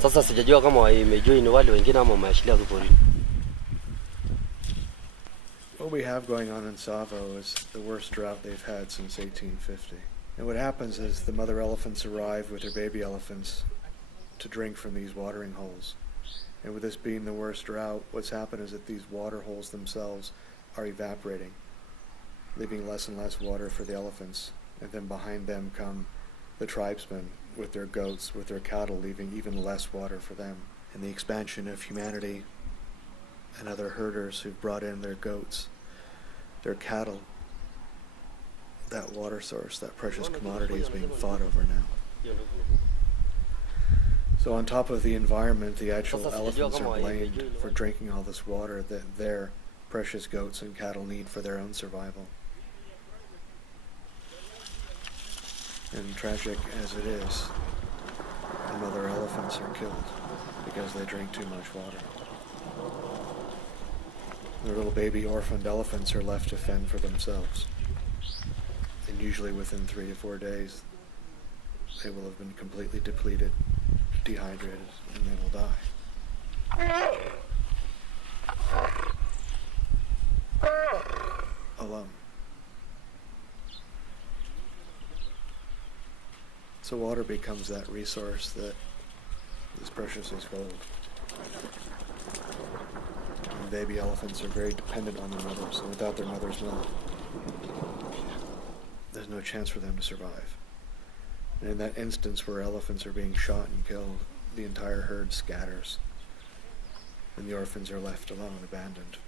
Sasa sijajua kama imejoin wale wengine ama wameachilia tu porini. What we have going on in Tsavo is the worst drought they've had since 1850. And what happens is the mother elephants arrive with their baby elephants to drink from these watering holes. And with this being the worst drought, what's happened is that these water holes themselves are evaporating, leaving less and less water for the elephants. And then behind them come the tribesmen with their goats, with their cattle, leaving even less water for them. And the expansion of humanity and other herders who've brought in their goats, their cattle, that water source, that precious commodity is being fought over now. So on top of the environment, the actual elephants are blamed for drinking all this water that their precious goats and cattle need for their own survival. And tragic as it is, the mother elephants are killed because they drink too much water. The little baby orphaned elephants are left to fend for themselves. And usually within 3 to 4 days, they will have been completely depleted, dehydrated, and they will die. Alone. So water becomes that resource that is precious as gold. And baby elephants are very dependent on their mothers, and without their mother's milk, there's no chance for them to survive. And in that instance where elephants are being shot and killed, the entire herd scatters, and the orphans are left alone, abandoned.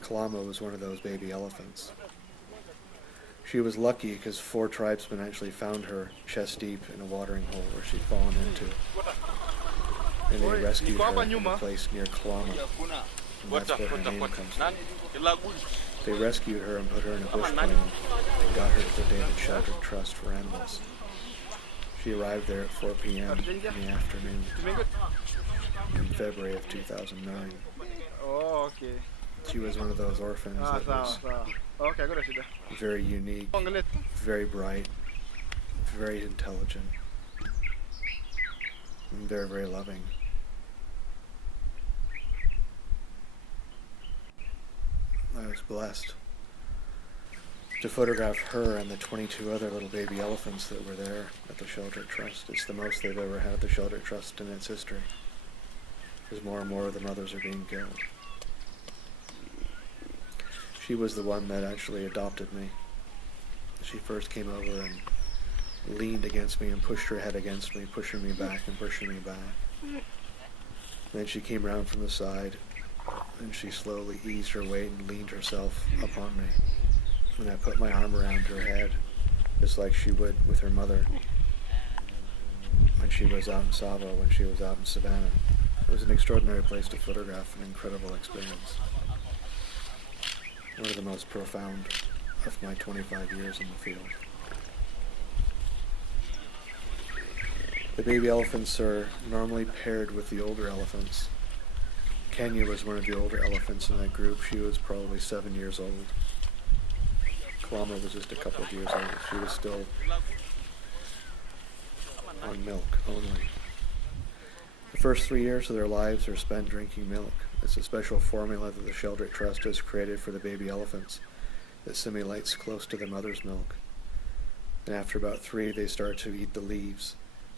Kalama was one of those baby elephants. She was lucky because 4 tribesmen actually found her chest deep in a watering hole where she'd fallen into. And they rescued her in a place near Kalama. And that's where her name comes from. They rescued her and put her in a bush plane and got her to the David Sheldrick Trust for Animals. She arrived there at 4 p.m. in the afternoon in February of 2009. Oh, okay. She was one of those orphans that was very unique, very bright, very intelligent, and very, very loving. I was blessed to photograph her and the 22 other little baby elephants that were there at the Sheldrick Trust. It's the most they've ever had at the Sheldrick Trust in its history, as more and more of the mothers are being killed. She was the one that actually adopted me. She first came over and leaned against me and pushed her head against me, pushing me back and pushing me back. Then she came around from the side, and she slowly eased her weight and leaned herself upon me. And I put my arm around her head, just like she would with her mother when she was out in Tsavo, when she was out in Savannah. It was an extraordinary place to photograph, an incredible experience. One of the most profound of my 25 years in the field. The baby elephants are normally paired with the older elephants. Kenya was one of the older elephants in that group. She was probably 7 years old. Kalama was just a couple of years old. She was still on milk only. The first 3 years of their lives are spent drinking milk. It's a special formula that the Sheldrick Trust has created for the baby elephants that simulates close to the mother's milk. And after about 3, they start to eat the leaves,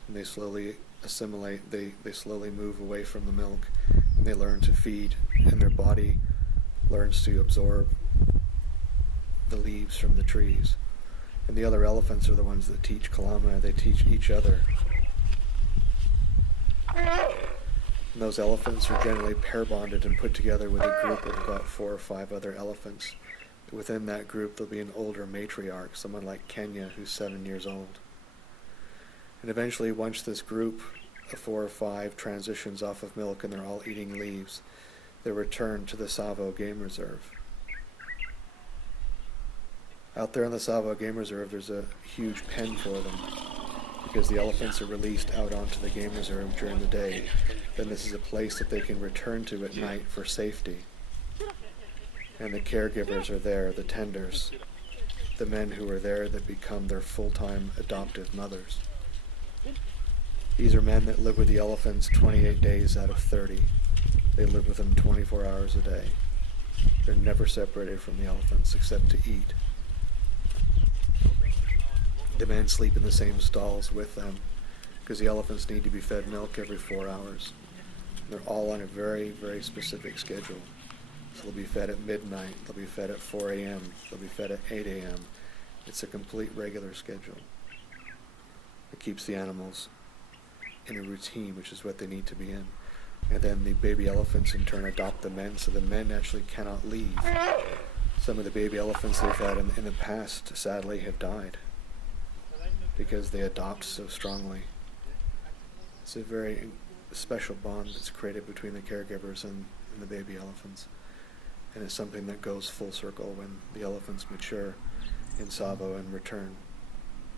and they slowly assimilate, they slowly move away from the milk, and they learn to feed, and their body learns to absorb the leaves from the trees. And the other elephants are the ones that teach Kalama, they teach each other. And those elephants are generally pair bonded and put together with a group of about 4 or 5 other elephants. Within that group there'll be an older matriarch, someone like Kenya, who's 7 years old. And eventually, once this group of 4 or 5 transitions off of milk and they're all eating leaves, they return to the Tsavo Game Reserve. Out there in the Tsavo Game Reserve there's a huge pen for them, because the elephants are released out onto the game reserve during the day. Then this is a place that they can return to at night for safety. And the caregivers are there, the tenders, the men who are there that become their full-time adoptive mothers. These are men that live with the elephants 28 days out of 30. They live with them 24 hours a day. They're never separated from the elephants except to eat. The men sleep in the same stalls with them because the elephants need to be fed milk every 4 hours. They're all on a very, very specific schedule. So they'll be fed at midnight, they'll be fed at 4 a.m., they'll be fed at 8 a.m. It's a complete regular schedule. It keeps the animals in a routine, which is what they need to be in. And then the baby elephants in turn adopt the men, so the men actually cannot leave. Some of the baby elephants they've had in the past, sadly, have died because they adopt so strongly. It's a very special bond that's created between the caregivers and the baby elephants. And it's something that goes full circle when the elephants mature in Tsavo and return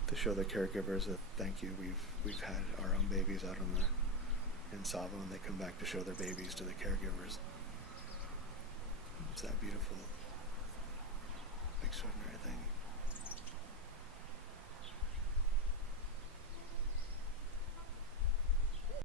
to show the caregivers that thank you, we've had our own babies out in Tsavo, and they come back to show their babies to the caregivers. It's that beautiful, extraordinary thing.